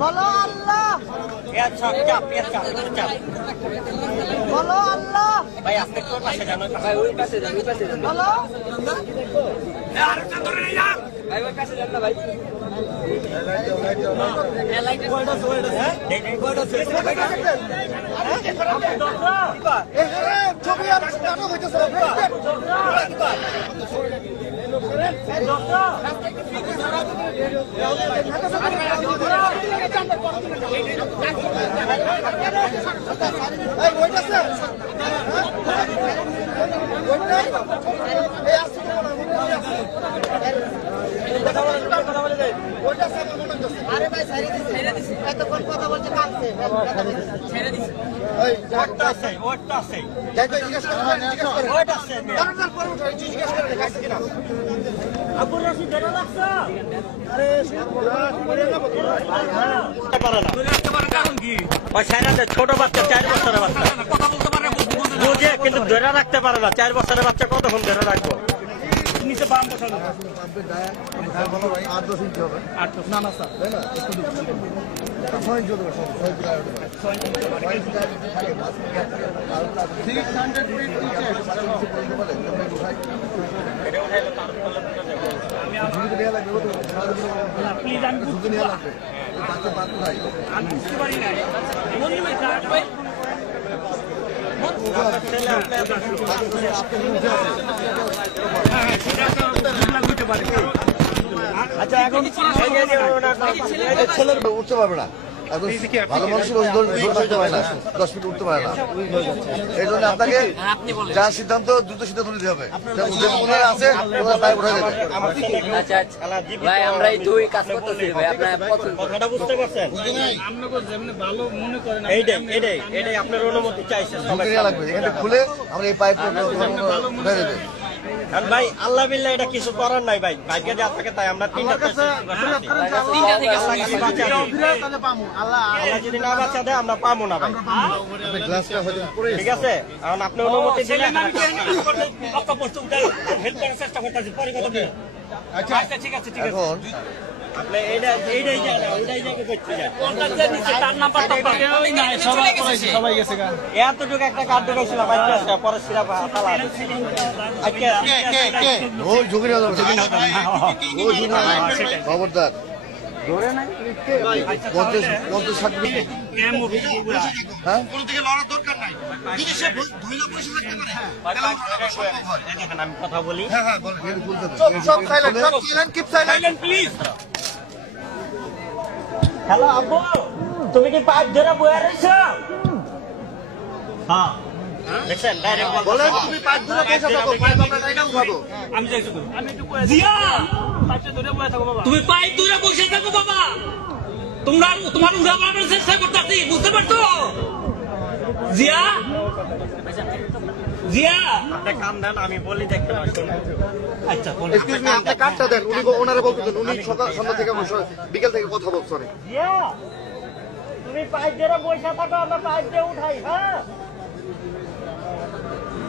বলো আল্লাহ। বলো আল্লাহ। ভাই আপনি কোন পাশে যান? ভাই ওই পাশে যান, ওই পাশে যান। বলো আরেকটা ধরে নিয়ে যান। ভাই ওই পাশে যান না ভাই। ছবি আর নাটক হইতেছে। আরে ভাই ছেড়ে দিছি এতক্ষণ কথা বলতে কাঁদছে ছেড়ে দিছি ওটা আছে যাই তো জিজ্ঞেস করে ওটা আছে কারণ পরে উঠে জিজ্ঞেস করে কাছে কিনা আবুর রশিদ দেনা লাগছে আরে করে না পারে না কারণ কি ওই সাইনাতে ছোট বাচ্চা 4 বছরের বাচ্চা কথা বলতে পারে বুঝে কিন্তু ধরে রাখতে পারে না 4 বছরের বাচ্চা কতক্ষণ ধরে রাখবো নিচে বাম বসানো ভাই 8-10 ইঞ্চি হবে না না স্যার তাই না একটু 6 ইঞ্চি হবে 6 ইঞ্চি 600 ফিট নিচে প্লিজ আমি বুঝতে লাগবে বাচ্চা বাদ নাই আমি বুঝতে পারি না এমন নিবে ভাই আচ্ছা এখন ছেলের উঠতে পারবে না ভালো মানুষের উঠতে পারে না 10 ফিট উঠতে পারে না এই জন্য আপনাকে যা সিদ্ধান্ত দ্রুত সিদ্ধান্ত নিতে হবে ওনারা আছে ওনারা তাই উঠে দেবে আচ্ছা ভাই আমরা এই দুই কাজ করতেছি ভাই আপনার কথাটা বুঝতে পারছেন আপনাকে যেমনি ভালো মনে করেন এইটাই আপনার অনুমতি চাইছে ঢুকে নেওয়া লাগবে এখানে খুলে আমরা এই পাইপ উঠে দেবে ভাই আল্লাহ বিল্লাহ এটা কিছু করার নাই ভাই ভাগ্যে যা থাকে তাই আমরা তিনটা আল্লাহ যদি না বাঁচা দেয় আমরা পাবো না ভাই ঠিক আছে এখন আপনি অনুমতি দিলেন হেল্প করার চেষ্টা করতেছি পরে কথা বলবো আচ্ছা ঠিক আছে এখন আপনি এইটাই জানা ওইটাই যাকে করতে যায় তার নাম্বারটা পাবেই না সবাই গেছে গা এতটুকু একটা কার্ড ঢুকাইছিল ভাই পরে সিরা তালা ও ঝুঁকি নেওয়া যাবে খবরদার আমি কথা বলি প্লিজ হ্যালো আব্বু তুমি কি পাইপ ধরে বয়ে রয়েছো? হ্যাঁ দেখছেন ডাইরেক্ট বলেন তুমি পাইপ ধরে বসে থাকো পাইপ আমরা টাইনা উঠাবো আমি যাইছো আমি একটু জিয়া পাইপটা ধরে বসে থাকো বাবা তুমি পাইপ ধরে বসে থাকো বাবা তোমার উড়া মারার চেষ্টা করতেছি বুঝতে পারছো জিয়া জিয়া আপনি কাম দেন আমি বলি দেখতে পাচ্ছি আচ্ছা এক্সকিউজ মি আপনি কাটটা দেন উনি ওনারে বলতেছেন উনি সন্ধ্যা থেকে বিকেল থেকে কথা বলছেন জিয়া তুমি পাইপ ধরে বসে থাকো আমরা পাইপ দিয়ে উঠাই হ্যাঁ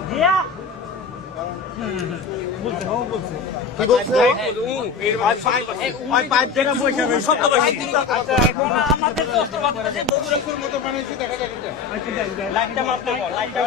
জিয়া কি বলছে পাইপ ধরে বসে রয়েছে এখন আমাদের তো অস্ত্র লাইটটা মারতে লাইটটা